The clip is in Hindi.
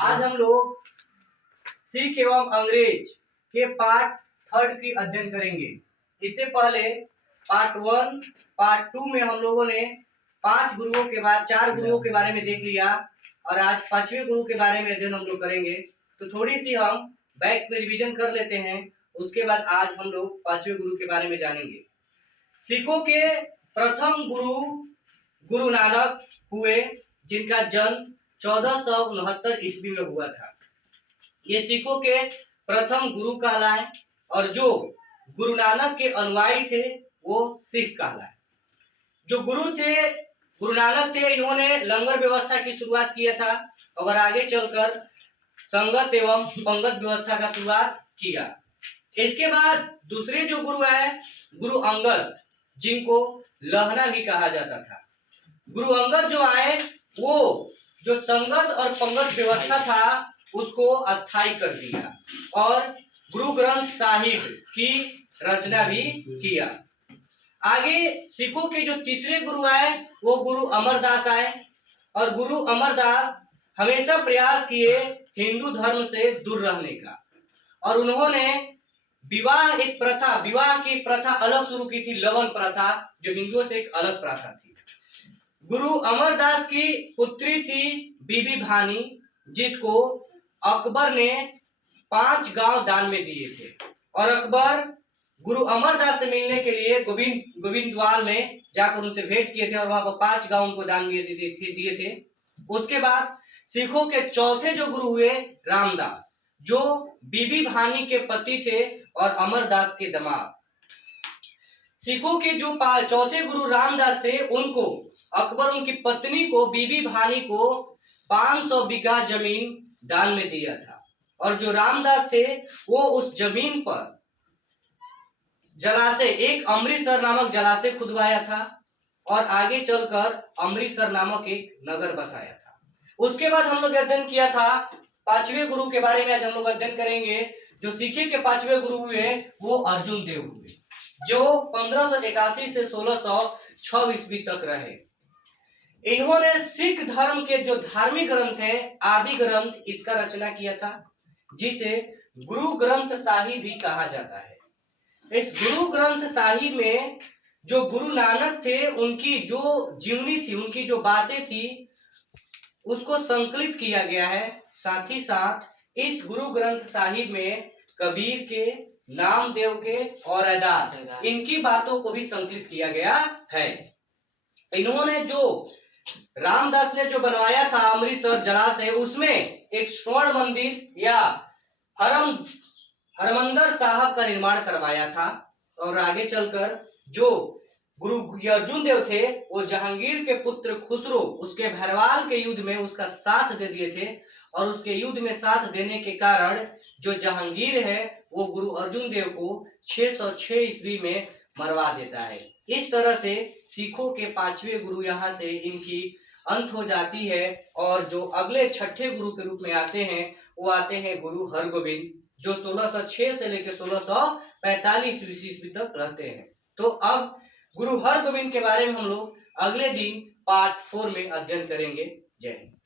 आज हम लोग सिख एवं अंग्रेज के पार्ट थर्ड की अध्ययन करेंगे। इससे पहले पार्ट वन पार्ट टू में हम लोगों ने चार गुरुओं के बारे में देख लिया और आज पांचवें गुरु के बारे में अध्ययन हम लोग करेंगे। तो थोड़ी सी हम बैक में रिवीजन कर लेते हैं, उसके बाद आज हम लोग पांचवें गुरु के बारे में जानेंगे। सिखों के प्रथम गुरु गुरु नानक हुए, जिनका जन्म 1469 ईस्वी में हुआ था। ये सिखों के प्रथम गुरु कहलाए और जो गुरु नानक के अनुयायी थे वो सिख कहलाए। जो गुरु नानक थे, इन्होंने लंगर व्यवस्था की शुरुआत किया था और आगे चलकर संगत एवं पंगत व्यवस्था का शुरुआत किया। इसके बाद दूसरे जो गुरु आए, गुरु अंगद, जिनको लहना भी कहा जाता था। गुरु अंगद जो आए, वो जो संगत और पंगत व्यवस्था था उसको अस्थायी कर दिया और गुरु ग्रंथ साहिब की रचना भी किया। आगे सिखों के जो तीसरे गुरु आए वो गुरु अमरदास आए और गुरु अमरदास हमेशा प्रयास किए हिंदू धर्म से दूर रहने का और उन्होंने विवाह की एक प्रथा अलग शुरू की थी, लवन प्रथा, जो हिंदुओं से एक अलग प्रथा थी। गुरु अमरदास की पुत्री थी बीबी भानी, जिसको अकबर ने 5 गांव दान में दिए थे और अकबर गुरु अमरदास से मिलने के लिए गोविंदवाल में जाकर उनसे भेंट किए थे और वहां पर 5 गांव उनको दान में दिए थे। उसके बाद सिखों के चौथे जो गुरु हुए रामदास, जो बीबी भानी के पति थे और अमरदास के दामाद। सिखों के जो चौथे गुरु रामदास थे, उनको अकबर उनकी पत्नी को बीबी भानी को 500 बीघा जमीन दान में दिया था और जो रामदास थे वो उस जमीन पर जलाशय, एक अमृतसर नामक जलाशय खुदवाया था और आगे चलकर अमृतसर नामक एक नगर बसाया था। उसके बाद हम लोग अध्ययन किया था पांचवें गुरु के बारे में। आज हम लोग अध्ययन करेंगे। जो सिखे के पांचवें गुरु हुए वो अर्जुन देव हुए, जो 1581 से 1606 ईस्वी तक रहे। इन्होंने सिख धर्म के जो धार्मिक ग्रंथ है, आदि ग्रंथ, इसका रचना किया था, जिसे गुरु ग्रंथ साहिब भी कहा जाता है। इस गुरु ग्रंथ साहिब में जो गुरु नानक थे, उनकी जो जीवनी थी, उनकी जो बातें थी, उसको संकलित किया गया है। साथ ही साथ इस गुरु ग्रंथ साहिब में कबीर के, नामदेव के और रैदास, इनकी बातों को भी संकलित किया गया है। इन्होंने जो रामदास ने जो बनवाया था अमृतसर जलाशय, उसमें एक स्वर्ण मंदिर या हरमंदर साहब का निर्माण करवाया था और आगे चलकर जो गुरु अर्जुन देव थे, वो जहांगीर के पुत्र खुसरो, उसके भरवाल के युद्ध में उसका साथ दे दिए थे और उसके युद्ध में साथ देने के कारण जो जहांगीर है वो गुरु अर्जुन देव को 606 ईस्वी में मरवा देता है। इस तरह से सिखों के पांचवें गुरु यहाँ से इनकी अंत हो जाती है और जो अगले छठे गुरु के रूप में आते हैं वो आते हैं गुरु हरगोविंद, जो 1606 से लेकर 1645 ईस्वी तक रहते हैं। तो अब गुरु हरगोविंद के बारे में हम लोग अगले दिन पार्ट 4 में अध्ययन करेंगे। जय हिंद।